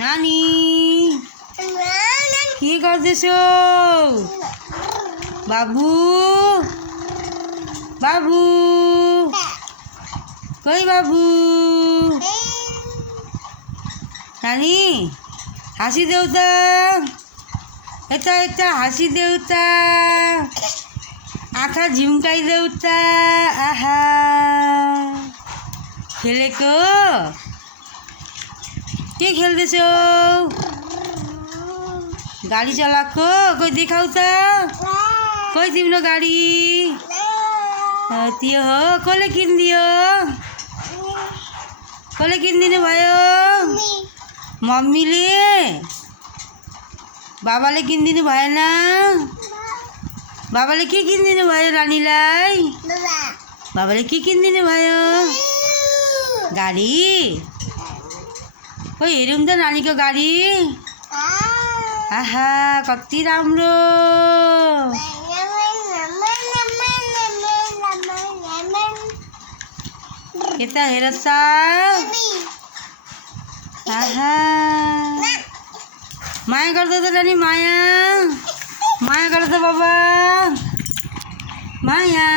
নানি কি করতেছো? বাবু বাবু কই বাবু? নানি হাসি দেউতা, এটা এটা হাসি দেউতা, আখা ঝিমকাই দেউতা। আহা খেলে কো কে খেলতেছো? গাড়ি চালাকো কই দেখাও তা, কই তিम्रो गाडी त्यो हो? कसले किनिदियो? कसले किनिदिनु भयो? मम्मीले? बाबाले किनिदिनु भएन? बाबाले के किनिदिनु भयो नानीलाई? बाबाले के किनिदिनु भयो? गाडी? ओइ हेरौँ त नानीको गाडी। आहा कति राम्रो। यता हेर त। आहा माया गर्दा त नानी, माया माया गर्दा बाबा, माया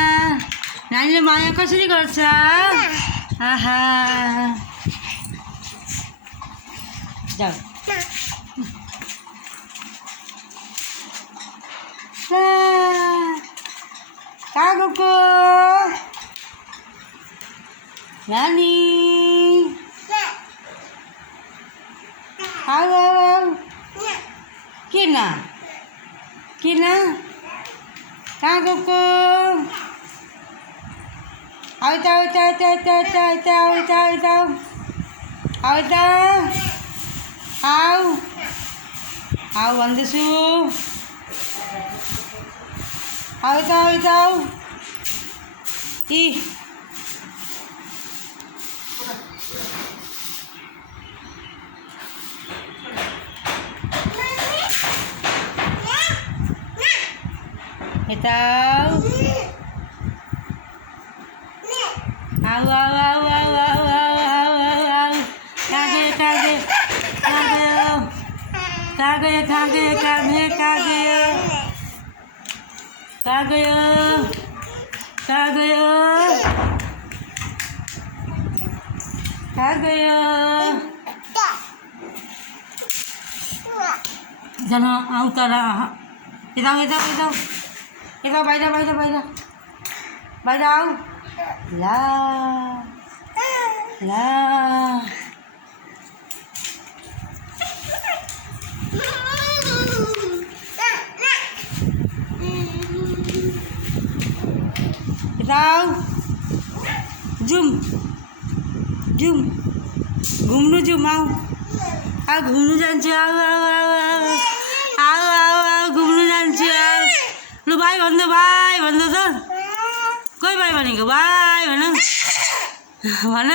नानीले माया कसरी गर्छ? आहा जाऊ कहाँ गएको नानी? आऊ आऊ आऊ किन किन कहाँ गएको? आऊ त आऊ त आऊ त आऊ त आऊ त आऊ त आऊ त आऊ त आऊ आऊ भन्दैछु। आऊ त आऊ त आऊ। इ यता आऊ आऊ आऊ आऊ आऊ आऊ आऊ आऊ आऊ। कहाँ गयो कहाँ गयो कहाँ गयो कहाँ गयो कहाँ गयो कहाँ गयो कहाँ गयो कहाँ गयो कहाँ गयो? जान आऊ तर यता यता यता यता बाहिर बाहिर बाहिर बाहिर आऊ। ला ला यता आऊ। जुम जुम घुम्नु जुम आऊ आऊ घुम्नु जान्छु। आऊ आऊ आऊ आऊ आऊ आऊ आऊ घुम्नु जान्छु। आऊ लु भाइ भन्नु त। कोही भाइ भनेको भाइ भन भन।